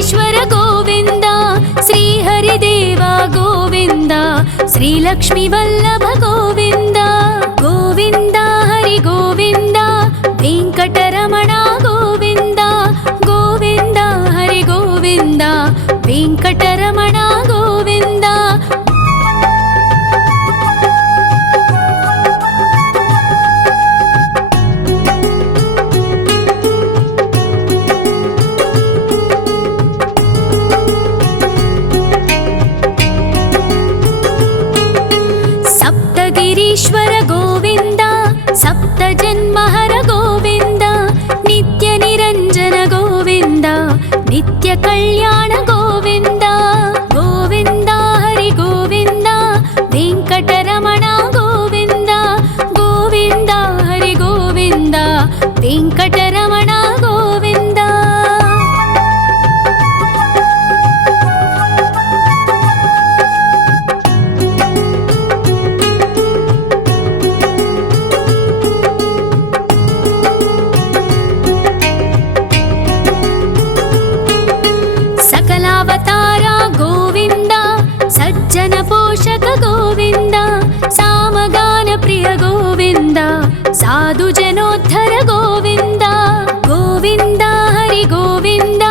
వెంకటేశ్వర గోవింద, శ్రీహరిదేవ గోవింద, శ్రీలక్ష్మీ వల్లభ గోవింద. గోవింద హరి గోవింద, వెంకటరమణ గోవింద. గోవింద హరి గోవింద, వెంకటరమణ గోవింద. సప్తగిరీశ్వర గోవింద, సప్త జన్మహర గోవింద, నిత్య నిరంజన గోవింద, నిత్య కళ్యాణ గోవింద. గోవింద హరి గోవింద, వెంకటరమణ గోవింద. గోవింద హరి గోవింద, వెంకటరమణ గోవింద. సకలావతార గోవింద, సజ్జన పోషక గోవింద, సామగాన ప్రియ గోవింద, సాధు జనోద్ధర గోవింద. గోవింద హరి గోవింద,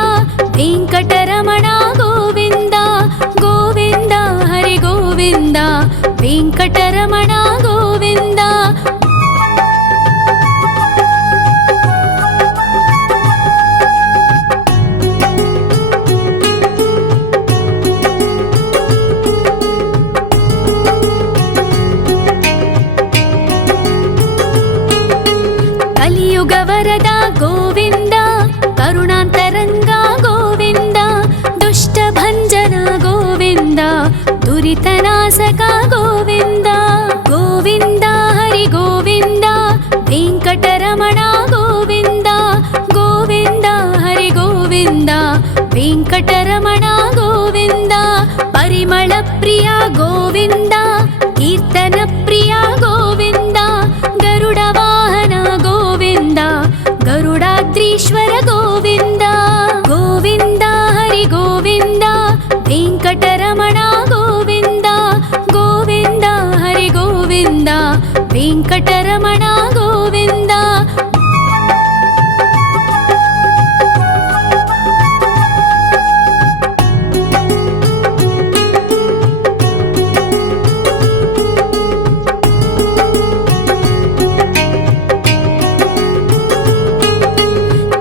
వెంకటరమణ గోవింద. గోవింద హరి గోవింద, వెంకటరమణ గోవింద. కలియుగ వరద గోవింద, కరుణాంతరంగ గోవింద, దుష్ట భంజన గోవింద, దురితనాశక గోవింద. గోవింద హరి గోవింద, వెంకటరమణ గోవింద. గోవింద హరి గోవింద, వెంకటరమణ గోవింద. పరిమళ ప్రియ గోవింద, కీర్తన ప్రియ గోవింద, గరుడ వాహన గోవింద, గరుడాద్రీశ్వర గోవింద. గోవింద హరి గోవింద, వెంకటరమణ గోవింద. గోవింద హరి గోవింద, వెంకటరమణ గోవింద.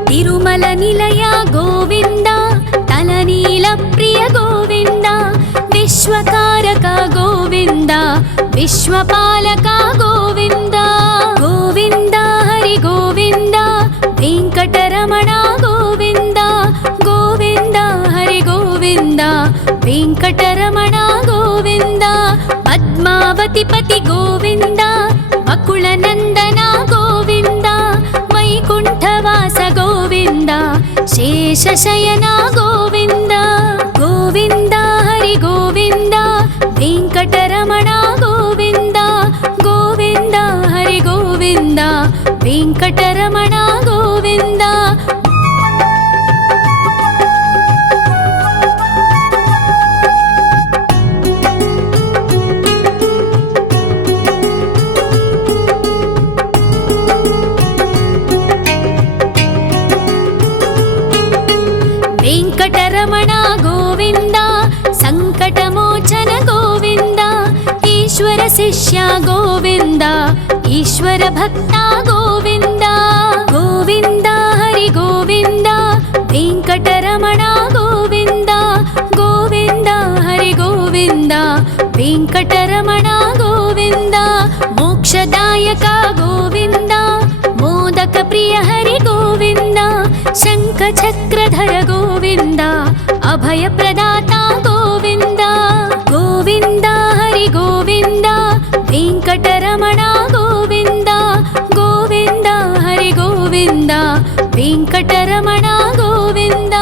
తిరుమల నిలయ గోవింద, తలనీల ప్రియ గోవింద, విశ్వకారక గోవింద, విశ్వపాలక గోవింద. గోవింద హరి గోవింద, వెంకటరమణ గోవింద. గోవింద హరి గోవింద, వెంకటరమణ గోవింద. పద్మావతి పతి గోవింద, అకుల నందన గోవింద, వైకుంఠవాస గోవింద, శేషశయన గోవింద. గోవింద హరి గోవింద, వెంకటరమణ గోవింద. గోవింద హరి గోవింద, వెంకటరమణ గోవింద. వెంకటరమణ గోవింద, సంకటమోచన గోవింద, ఈశ్వర శిష్య గోవింద, ఈశ్వర భక్త గోవింద. గోవింద హరి గోవింద, వెంకటరమణ గోవింద. గోవింద హరి గోవింద, వెంకటరమణ గోవింద. మోక్షదాయక గోవింద, మోదక ప్రియ హరి గోవింద, శంఖ చక్రధర గోవింద, అభయ ప్రదాత గోవింద. గోవింద హరి గోవింద, వెంకటరమణ గోవింద. గోవింద హరి గోవింద, వెంకటరమణ గోవింద.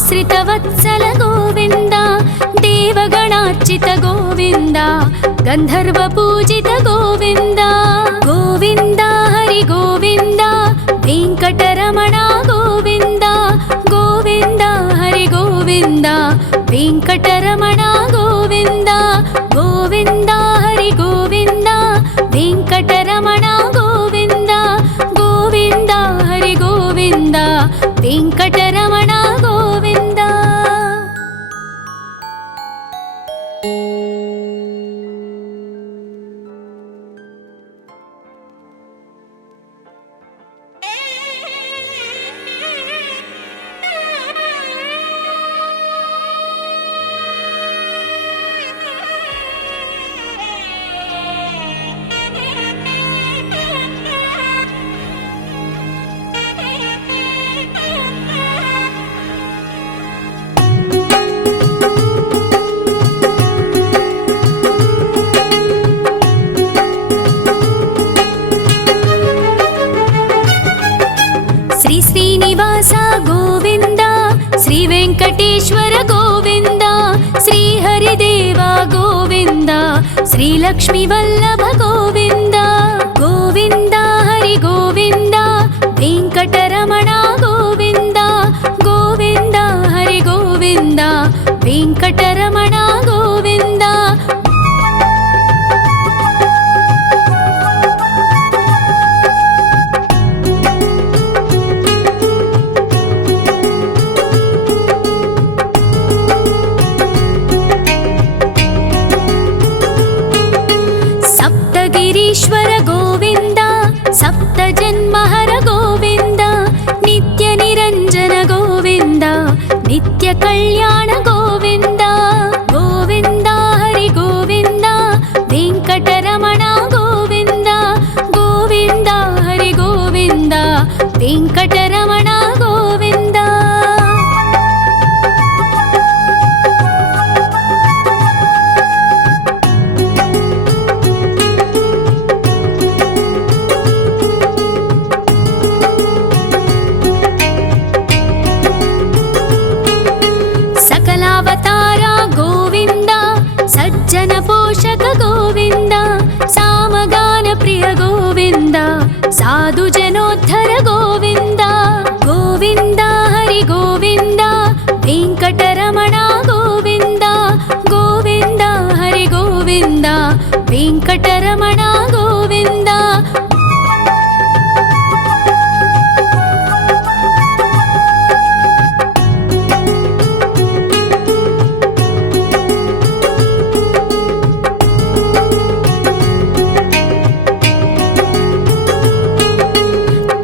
आश्रितवत्सल गोविन्द देवगणार्चित गोविन्द गन्धर्वपूजित गोविन्द गोविन्द हरि गोविन्द वेङ्कटरमण गोविन्द गोविन्द हरि गोविन्द वेङ्कटरमण गोविन्द गोविन्द हरि गोविन्द वेङ्कटरमण गोविन्द गोविन्द हरि गोविन्द वेङ्कटरमण गोविन्द। श्रीनिवास गोविन्द श्री वेङ्कटेश्वर गोविन्द श्री हरिदेव गोविन्द श्री लक्ष्मीवल्लभ गोविन्द गोविन्द हरि गोविन्द वेङ्कटरमण गोविन्द गोविन्द हरि गोविन्द वेङ्कटरमण गोविन्द। गिरीश्वर गोविन्द सप्तजन्महर गोविन्द नित्यनिरञ्जन गोविन्द नित्यकल्याण गोविन्द गोविन्द हरि गोविन्द वेङ्कटरमण गोविन्द गोविन्द हरि गोविन्द वेङ्कटरमण गोविन्द। सकलावतार गोविन्द सज्जन पोषक गोविन्द सामगान प्रिय गोविन्द साधु जनोद्धर गोविन्द गोविन्द हरि गोविन्द वेङ्कटरमण गोविन्द गोविन्द हरि गोविन्द वेङ्कटरमण गोविन्द।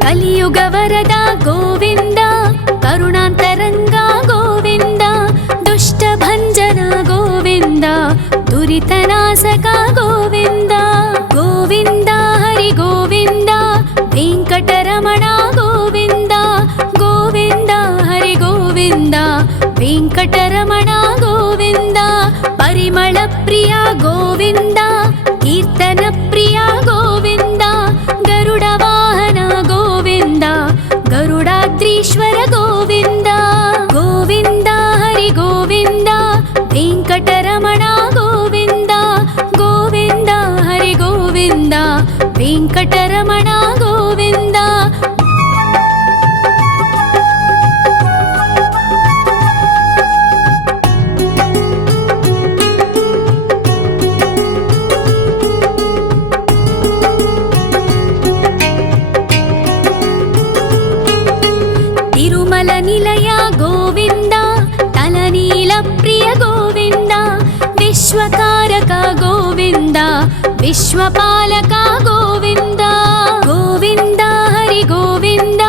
कलियुग वरद गोविन्द करुणान्तरङ्ग गोविन्द दुष्टभञ्जन गोविन्द दुरितनाशक गोविन्द गोविन्द हरि गोविन्द वेङ्कटरमण गोविन्द गोविन्द हरि गोविन्द वेङ्कटरमण गोविन्द। परिमल प्रिय गोविन्द कीर्तन प्रिय गोविन्द गरुड वाहन गोविन्द गरुडाद्रीश्वर गोविन्द गोविन्द हरि गोविन्द वेङ्कटरमण गोविन्द गोविन्द हरि गोविन्द वेङ्कटरमण गोविन्द। तिरुमल निलय गोविन्द तलनील प्रिय गोविन्द विश्वकारक गोविन्द विश्वपालक गोविन्द गोविन्द हरि गोविन्द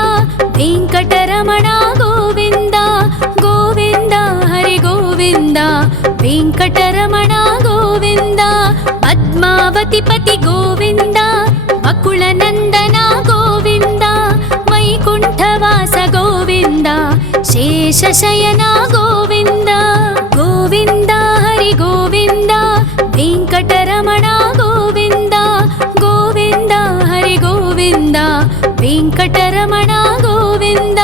वेङ्कटरमण गोविन्द गोविन्द हरि गोविन्द वेङ्कटरमण गोविन्द। पद्मावति पति गोविन्द बकुलनन्दन गोविन्द वैकुण्ठवास गोविन्द शेषशयन गोविन्द गोविन्द हरि गोविन्द वेङ्कटरमण गोविन्द गोविन्द हरि गोविन्द वेङ्कटरमण गोविन्द।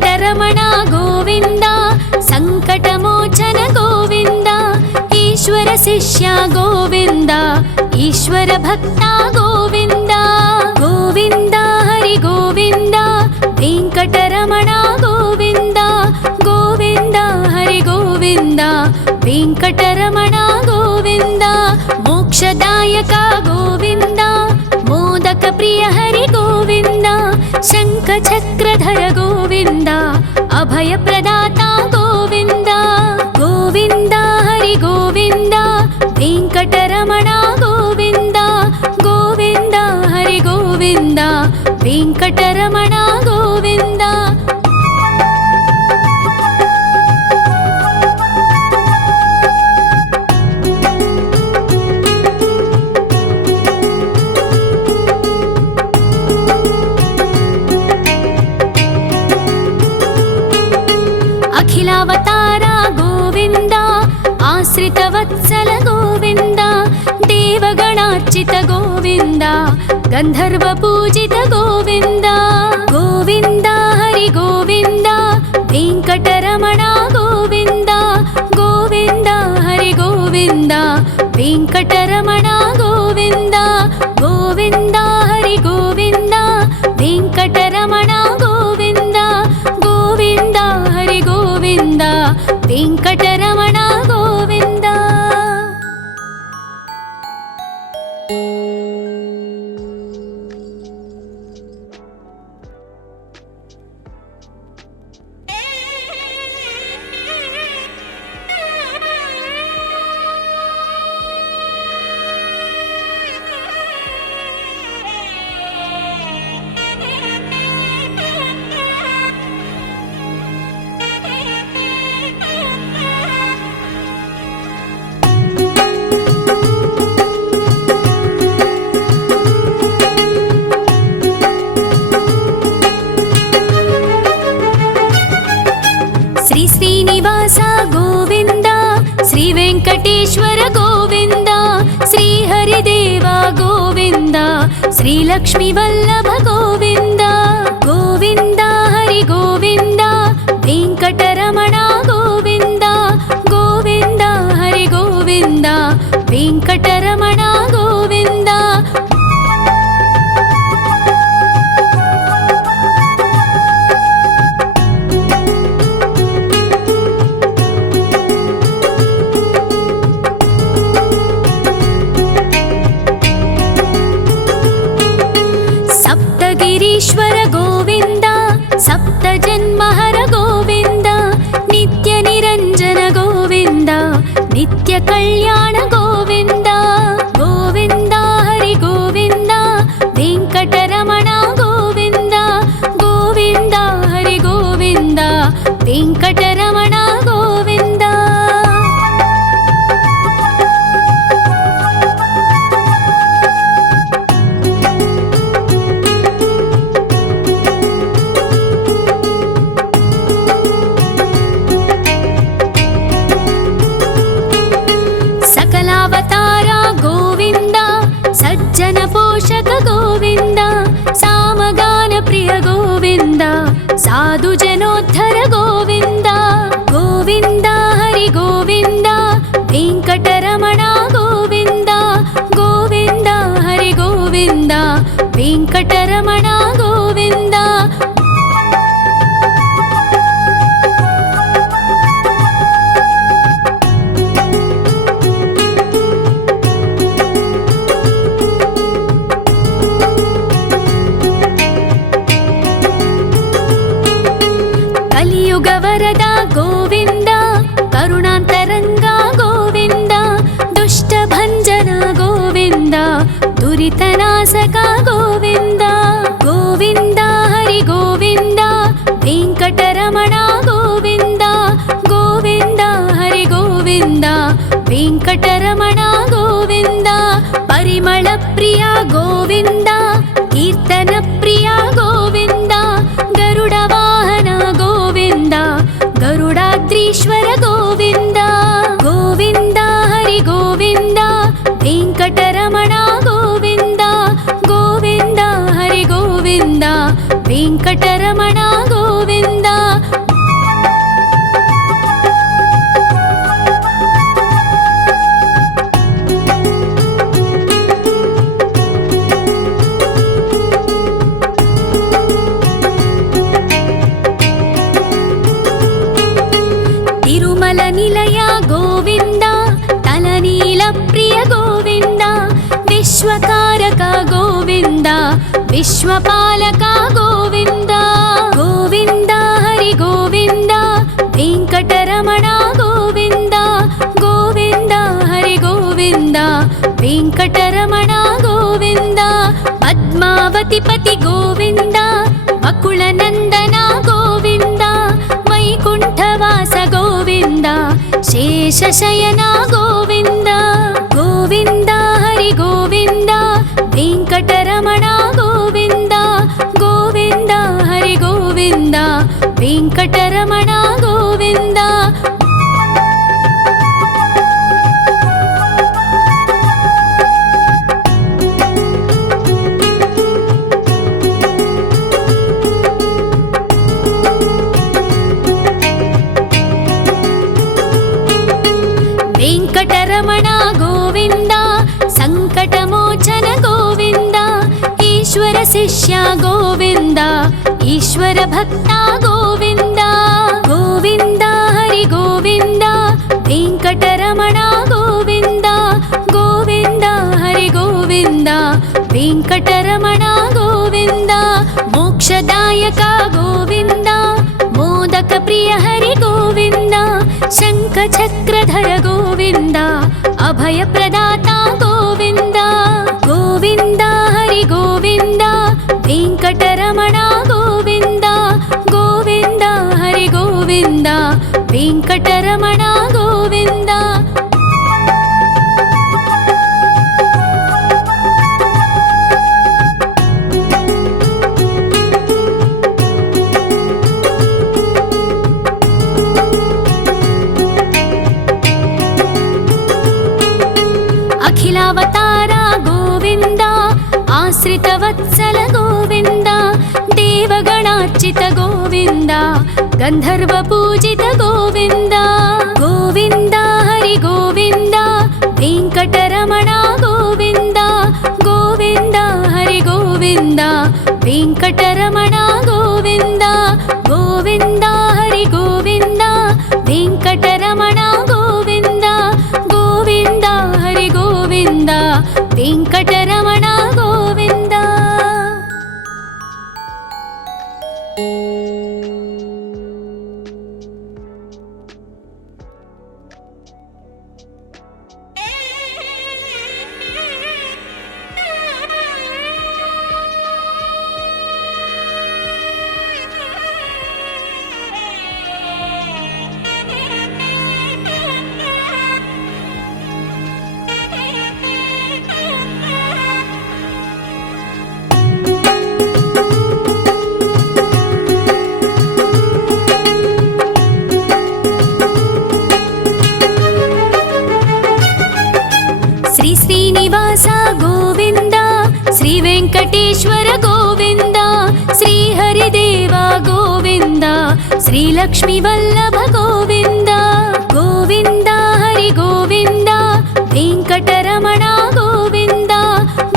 వెంకటరమణ గోవింద సంకటమోచన గోవింద ఈశ్వర శిష్య గోవింద ఈశ్వర భక్త గోవింద గోవింద హరి గోవింద వెంకటరమణ గోవింద గోవింద హరి గోవింద వెంకటరమణ గోవింద మోక్షదాయక గోవింద మోదక ప్రియ హరి గోవింద శంఖ చక్రధర గోవింద అభయ ప్రదాత గోవింద గోవింద హరి గోవింద వెంకటరమణ గోవింద గోవింద హరి గోవింద వెంకటరమణ గోవింద అఖిలావతార గోవింద ఆశ్రిత వత్సల గోవింద దేవగణార్చిత గోవింద గంధర్వ పూజిత గోవింద గోవింద హరి గోవింద వెంకటరమణ గోవింద గోవింద హరి గోవింద వెంకటరమణ గోవింద గోవింద హరి గోవింద వెంకటరమణ గోవింద గోవింద హరి గోవింద వెంకటరమణ గోవింద శ్రీ శ్రీనివాస గోవింద శ్రీ వెంకటేశ్వర గోవింద శ్రీ హరిదేవ గోవింద శ్రీ లక్ష్మీ వల్లభ గోవింద గోవింద హరి గోవింద వెంకటరమణ గోవింద గోవింద హరి గోవింద వెంకటరమణ గోవింద సప్తగిరీశ్వర గోవింద సప్త జన్మహర గోవింద నిత్య నిరంజన గోవింద నిత్య కళ్యాణ గోవింద గోవింద హరి గోవింద వెంకటరమణ గోవింద గోవింద హరి గోవింద వెంకటరమణ గోవింద సకలావతార గోవింద సజ్జన పోషక గోవింద సామగాన ప్రియ గోవింద సాధు జనోద్ధర గోవింద గోవింద హరి గోవింద వెంకటరమణ గోవింద గోవింద హరి గోవింద వెంకటరమణ గోవింద కలియుగ వరద గోవింద కరుణాంతరంగ గోవింద దుష్ట భంజన గోవింద దురితనాశక గోవింద గోవింద హరి గోవింద వెంకటరమణ గోవింద గోవింద హరి గోవింద వెంకటరమణ గోవింద పరిమళ ప్రియ గోవింద కీర్తన ప్రియ గోవింద గరుడ వాహన గోవింద గరుడాద్రీశ్వర గోవింద గోవింద హరి గోవింద వెంకటరమణ గోవింద గోవింద హరి గోవింద వెంకటరమణ గోవింద विश्वकारक गोविन्द विश्वपालक गोविन्द गोविन्द हरि गोविन्द वेङ्कटरमण गोविन्द गोविन्द हरि गोविन्द वेङ्कटरमण गोविन्द पद्मावतिपति गोविन्द वकुलनन्दन गोविन्द वैकुण्ठवास गोविन्द शेषशयन गोविन्द गोविन्द हरि गोविन्द वेङ्कटरमण गोविन्द गोविन्द हरि गोविन्द वेङ्कटरमण गोविन्द वेङ्कटरमण गोविन्द सङ्कटमोचन गोविन्द ईश्वर शिष्य गोविन्द ईश्वर भक्त गोविन्द गोविन्द हरि गोविन्द वेङ्कटरमण गोविन्द गोविन्द हरि गोविन्द वेङ्कटरमण गोविन्द मोक्षदायक गोविन्द मोदक प्रिय हरि गोविन्द शङ्खचक्रधर गोविन्द अभयप्रदाता गोविन्द गोविन्द हरि गोविन्द वेङ्कटरमण गोविन्द गोविन्द हरि गोविन्द वेङ्कटरमण गोविन्द अखिलावतार गोविन्द आश्रितवत्सल गोविन्द देवगणार्चित गोविन्द गन्धर्वपूजित गोविन्द गोविन्द हरि गोविन्द वेङ्कटरमण गोविन्द गोविन्द हरि गोविन्द वेङ्कटरमण गोविन्द गोविन्द हरि गोविन्द वेङ्कटरमण गोविन्द गोविन्द हरि गोविन्द वेङ्कटरमण गोविन्द श्री श्रीनिवास गोविन्द श्री वेङ्कटेश्वर गोविन्द श्री हरिदेव गोविन्द श्री लक्ष्मीवल्लभ गोविन्द गोविन्द हरि गोविन्द वेङ्कटरमण गोविन्द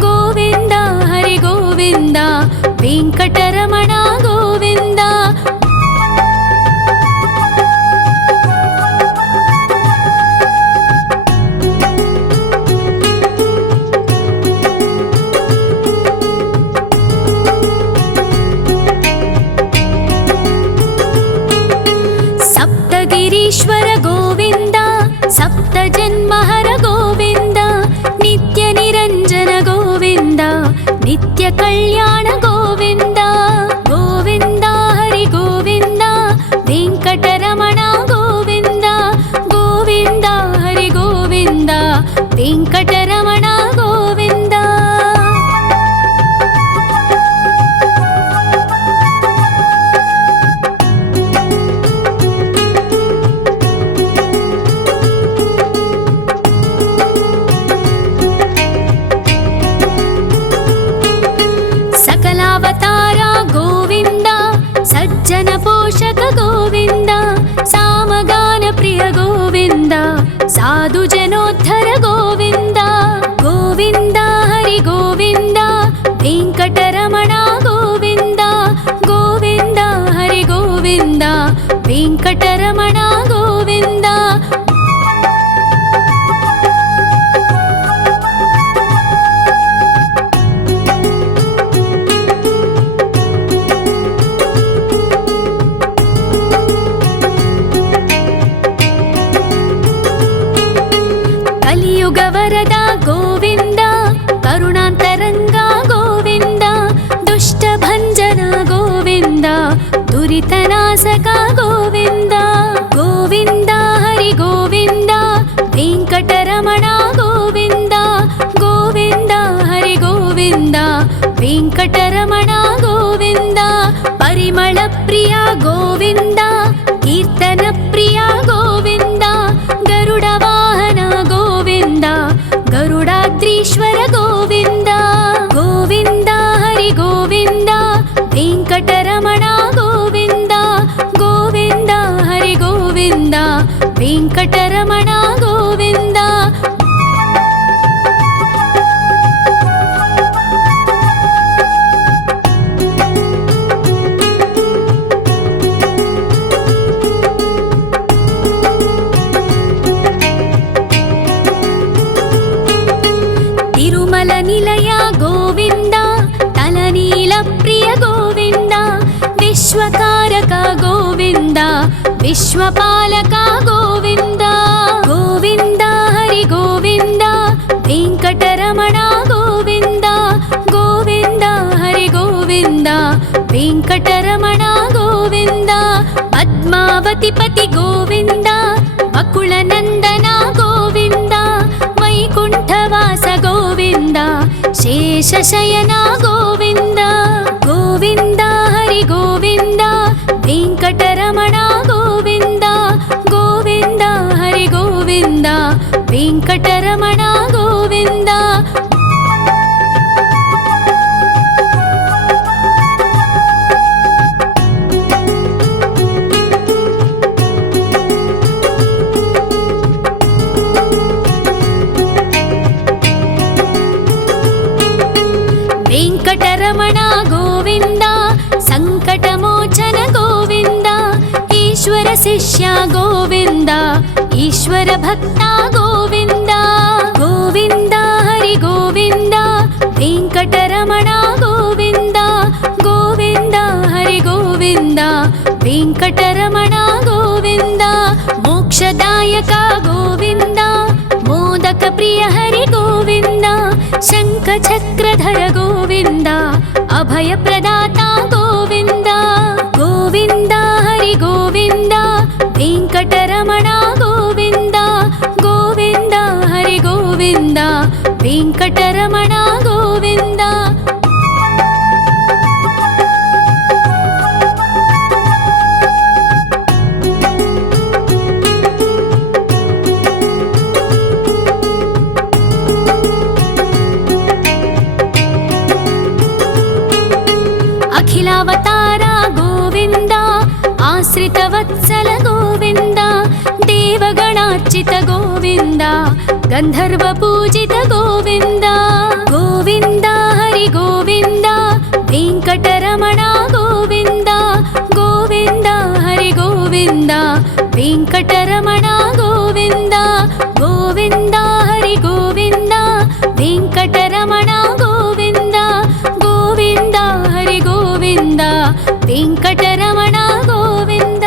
गोविन्द हरि गोविन्द वेङ्कटरमण गोविन्द सप्तगिरीश्वर गोविन्द सप्तजन्महर गोविन्द नित्यनिरञ्जन गोविन्द नित्यकल्याण गोविन्द गोविन्द हरि गोविन्द वेङ्कटरमण गोविन्द गोविन्द हरि गोविन्द वेङ्कटरमण गोविन्द सकलावतार गोविन्द सज्जन पोषक गोविन्द सामगान प्रिय गोविन्द साधु जनोद्धर गोविन्द गोविन्द हरि गोविन्द वेङ्कटरमण गोविन्द गोविन्द हरि गोविन्द वेङ्कटरमण गोविन्द विश्वकारक गोविन्द विश्वपालक गोविन्द गोविन्द हरि गोविन्द वेङ्कटरमण गोविन्द गोविन्द हरि गोविन्द वेङ्कटरमण गोविन्द पद्मावतिपति गोविन्द वकुलनन्दन गोविन्द वैकुण्ठवास गोविन्द शेषशयन गोविन्द गोविन्द हरि गोविन्द वेङ्कटरमण गोविन्द गोविन्द हरि गोविन्द वेङ्कटरमण गोविन्द वेङ्कटरमण गोविन्द सङ्कटमोचन गोविन्द ईश्वर शिष्य गोविन्द ईश्वर भक्त गोविन्द गोविन्द हरि गोविन्द वेङ्कटरमण गोविन्द गोविन्द हरि गोविन्द वेङ्कटरमण गोविन्द मोक्षदायक गोविन्द मोदक प्रिय हरि गोविन्द शङ्खचक्रधर गोविन्द अभयप्रदाता गोविन्द गोविन्द हरि गोविन्द वेङ्कटरमण गोविन्द गोविन्द हरि गोविन्द वेङ्कटरमण गोविन्द अखिलावतार गोविन्द आश्रितवत्सल गोविन्द देवगणार्चित गोविन्द गन्धर्वपूजित गोविन्द गोविन्द हरि गोविन्द वेङ्कटरमण गोविन्द गोविन्द हरि गोविन्द वेङ्कटरमण गोविन्द गोविन्द हरि गोविन्द वेङ्कटरमण गोविन्द गोविन्द हरि गोविन्द वेङ्कटरमण गोविन्द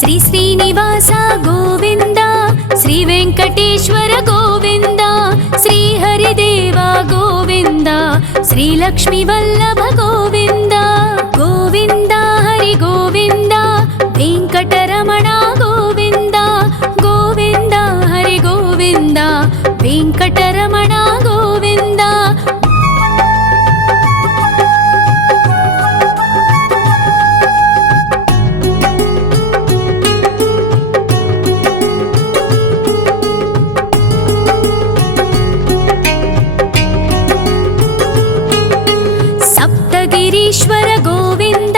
श्री श्रीनिवास गोविन्द श्री वेङ्कटेश्वर गोविन्द श्री हरिदेव गोविन्द श्री लक्ष्मीवल्लभ गोविन्द गोविन्द हरि गोविन्द वेङ्कटरमण गोविन्द गोविन्द हरि गोविन्द वेङ्कटरमण गोविन्द सप्तगिरीश्वर गोविन्द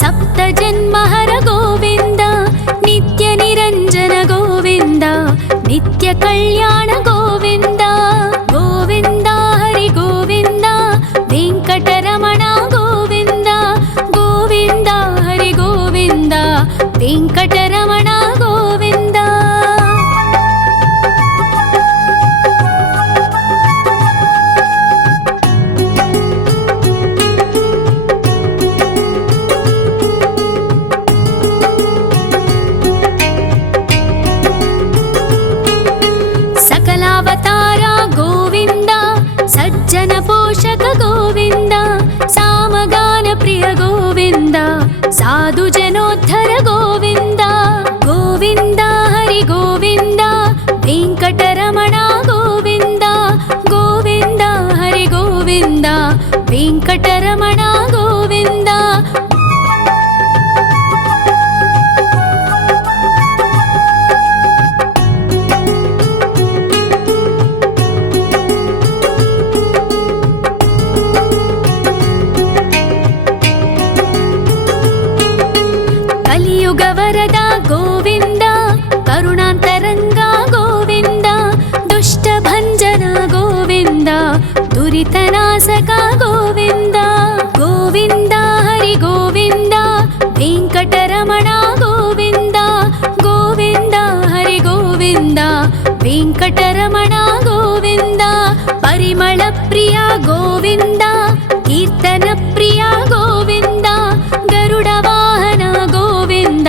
सप्तजन्महर गोविन्द नित्यनिरञ्जन गोविन्द नित्यकल्याण गोविन्द गोविन्द हरि गोविन्द वेङ्कटरमण गोविन्द गोविन्द हरि गोविन्द वेङ्कटरमण गोविन्द ವೆಂಕಟರಮಣ ಗೋವಿಂದ. ಪರಿಮಳ ಪ್ರಿಯ ಗೋವಿಂದ, ಕೀರ್ತನ ಪ್ರಿಯ ಗೋವಿಂದ. ಗರುಡ ವಾಹನ ಗೋವಿಂದ,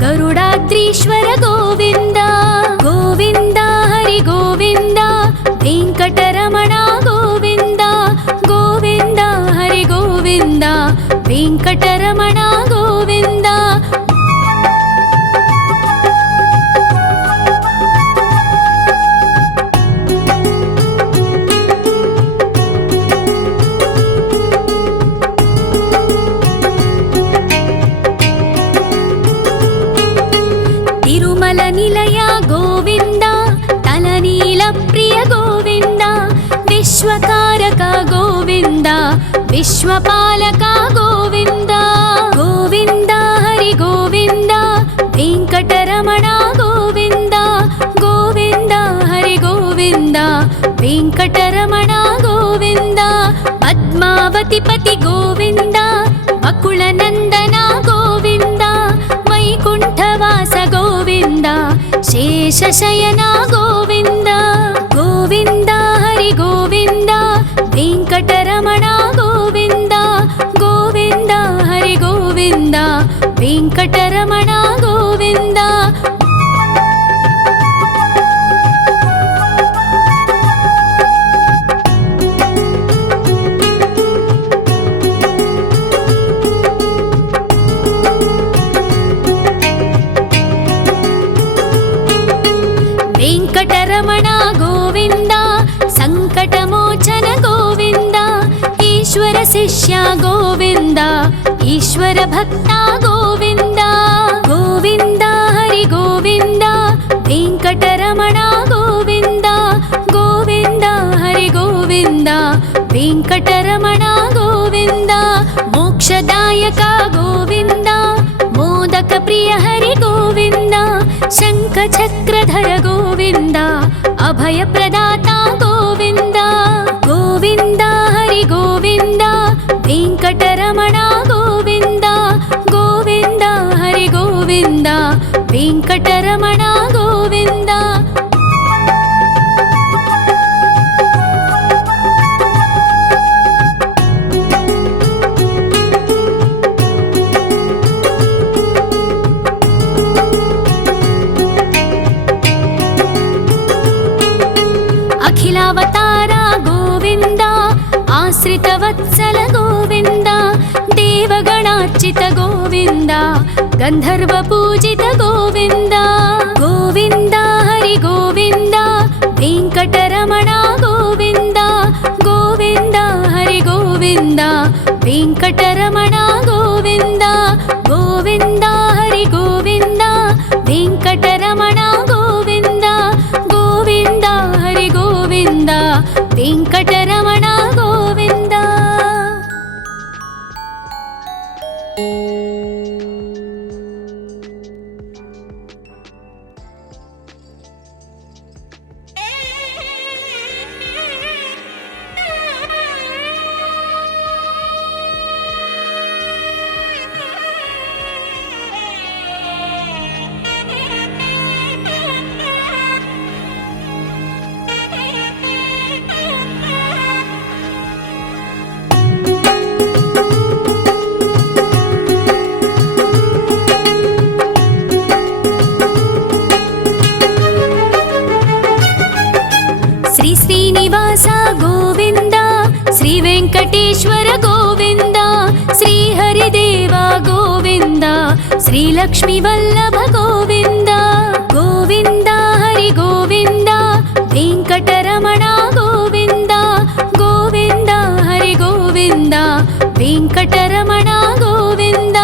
ಗರುಡಾದ್ರೀಶ್ವರ ಗೋವಿಂದ. ಗೋವಿಂದ ಹರಿ ಗೋವಿಂದ, ವೆಂಕಟರಮಣ ಗೋವಿಂದ. ಗೋವಿಂದ ಹರಿ ಗೋವಿಂದ, ವೆಂಕಟರಮಣ ಗೋವಿಂದ. ತಿರುಮಲ ನಿಲಯ ಗೋವಿಂದ, ತಲನೀಲ ಪ್ರಿಯ ಗೋವಿಂದ. ವಿಶ್ವಕಾರಕ ಗೋವಿಂದ, ವಿಶ್ವಪಾಲಕ ಗೋವಿಂದ. ಗೋವಿಂದ ಹರಿ ಗೋವಿಂದ, ವೆಂಕಟರಮಣ ಗೋವಿಂದ. ಗೋವಿಂದ ಹರಿ ಗೋವಿಂದ, ವೆಂಕಟರಮಣ ಗೋವಿಂದ. ಪದ್ಮಾವತಿ ಪತಿ ಗೋವಿಂದ, ಅಕುಳ ನಂದನ ಗೋವಿಂದ. ವೈಕುಂಠವಾಸ ಗೋವಿಂದ, ಶೇಷಶಯನ ಗೋವಿಂದ. ಗೋವಿಂದ ಹರಿ ಗೋವಿಂದ, ವೆಂಕಟರಮಣ ಗೋವಿಂದ. ಗೋವಿಂದ ಹರಿ ಗೋವಿಂದ, ವೆಂಕಟರಮಣ ಗೋವಿಂದ. ವೆಂಕಟರಮಣ ಗೋವಿಂದ, ಸಂಕಟಮೋಚನ ಗೋವಿಂದ. ಈಶ್ವರ ಶಿಷ್ಯ ಗೋವಿಂದ, ಈಶ್ವರ ಭಕ್ತ ಗೋವಿಂದ. ಗೋವಿಂದ ಹರಿ ಗೋವಿಂದ, ವೆಂಕಟರಮಣ ಗೋವಿಂದ. ಗೋವಿಂದ ಹರಿ ಗೋವಿಂದ, ವೆಂಕಟರಮಣ ಗೋವಿಂದ. ಮೋಕ್ಷದಾಯಕ ಗೋವಿಂದ, ಮೋದಕ ಪ್ರಿಯ ಹರಿ ಗೋವಿಂದ. ಶಂಖ ಚಕ್ರಧರ ಗೋವಿಂದ, ಅಭಯ ಪ್ರದಾತ ಗೋವಿಂದ. ಗೋವಿಂದ ಹರಿ ಗೋವಿಂದ, ವೆಂಕಟರಮಣ ಗೋವಿಂದ. ಗೋವಿಂದ ಹರಿ ಗೋವಿಂದ, ವೆಂಕಟರಮಣ ಗೋವಿಂದ. ಅಖಿಲಾವತಾರ ಗೋವಿಂದ, ಆಶ್ರಿತ ವತ್ಸಲ ಗೋವಿಂದ. ದೇವಗಣಾರ್ಚಿತ ಗೋವಿಂದ, ಗಂಧರ್ವ ಪೂಜಿತ ಗೋವಿಂದ. ಗೋವಿಂದ ಹರಿ ಗೋವಿಂದ, ವೆಂಕಟರಮಣ ಗೋವಿಂದ. ಗೋವಿಂದ ಹರಿ ಗೋವಿಂದ, ವೆಂಕಟರಮಣ ಗೋವಿಂದ. ಗೋವಿಂದ ಹರಿ ಗೋವಿಂದ, ವೆಂಕಟರಮಣ ಗೋವಿಂದ. ಗೋವಿಂದ ಹರಿ ಗೋವಿಂದ, ವೆಂಕಟರಮಣ ಗೋವಿಂದ. ಶ್ರೀ ಶ್ರೀನಿವಾಸ ಗೋವಿಂದ, ಶ್ರೀ ವೆಂಕಟೇಶ್ವರ ಗೋವಿಂದ. ಶ್ರೀ ಹರಿದೇವ ಗೋವಿಂದ, ಶ್ರೀ ಲಕ್ಷ್ಮೀ ವಲ್ಲಭ ಗೋವಿಂದ. ಗೋವಿಂದ ಹರಿ ಗೋವಿಂದ, ವೆಂಕಟರಮಣ ಗೋವಿಂದ. ಗೋವಿಂದ ಹರಿ ಗೋವಿಂದ, ವೆಂಕಟರಮಣ ಗೋವಿಂದ.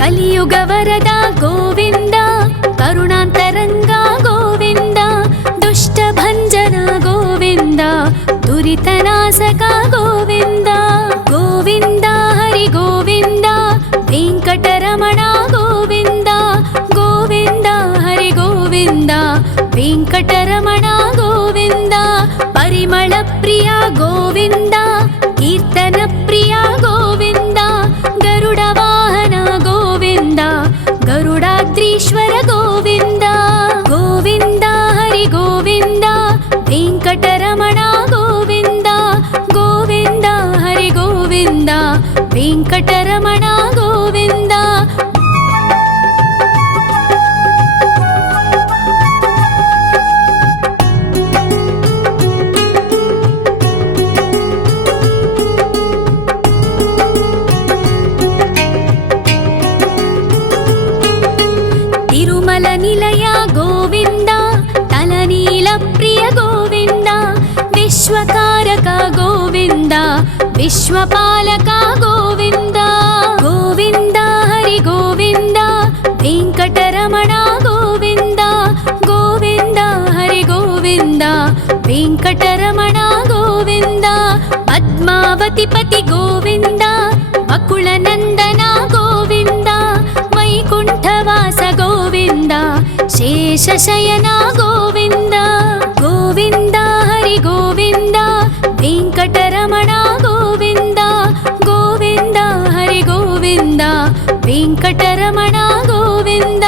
కలియుగ వరద గోవింద, కరుణాంతరంగ గోవింద, దుష్ట భంజన గోవింద, దురితనాశక గోవింద. గోవింద హరి గోవింద, వెంకటరమణ గోవింద, గోవింద హరి గోవింద, వెంకటరమణ గోవింద. పరిమళ ప్రియ గోవింద, కీర్తన ప్రియ గోవింద, గరుడ వాహన గోవింద, గరుడాద్రీశ్వర గోవింద. గోవింద హరి గోవింద, వెంకటరమణ గోవింద, గోవింద హరి గోవింద, వెంకటరమణ గోవింద. తిరుమల నిలయ గోవింద, తలనీల ప్రియ గోవింద, విశ్వకారక గోవింద, విశ్వపాలక గోవింద. గోవింద హరి గోవింద, వెంకటరమణ గోవింద, గోవింద హరి గోవింద, వెంకటరమణ గోవింద. పద్మావతి పతి గోవింద, వకుళ నందన గోవింద, వైకుంఠవాస గోవింద, శేషశయన గోవింద. గోవింద హరి గోవింద, వెంకటరమణ గోవింద, గోవింద హరి గోవింద, వెంకటరమణ గోవింద.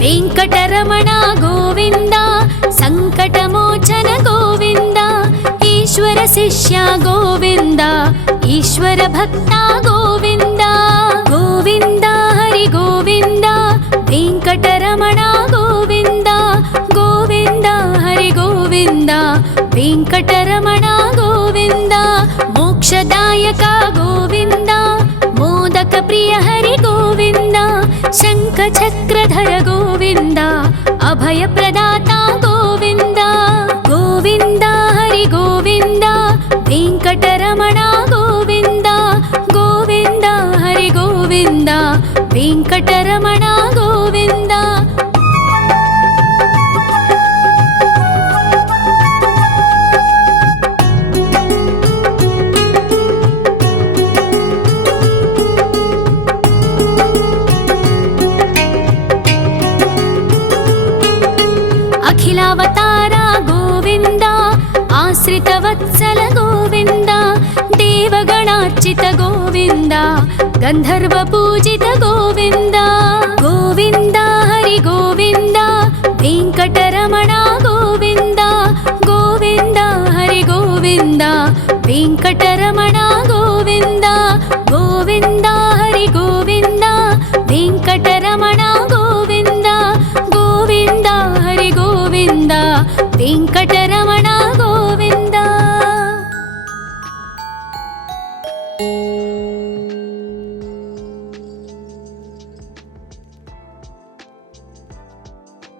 వెంకటరమణ గోవింద, సంకటమోచన గోవింద, ఈశ్వర శిష్య గోవింద, ఈశ్వర భక్త గోవింద. గోవింద హరి గోవింద, వెంకటరమణ గోవింద, గోవింద హరి గోవింద, వెంకటరమణ గోవింద. మోక్షదాయక గోవింద, మోదక ప్రియ హరి గోవింద, శంఖ చక్రధర గోవింద, అభయ ప్రదాత గోవింద. గోవింద హరి గోవింద, వెంకటరమణ గోవింద, గోవింద హరి గోవింద, వెంకటరమణ గోవింద. అఖిలావతార గోవింద, ఆశ్రిత వత్సల గోవింద, దేవగణార్చిత గోవింద, గంధర్వ పూజిత గోవింద. గోవింద హరి గోవింద, వెంకటరమణ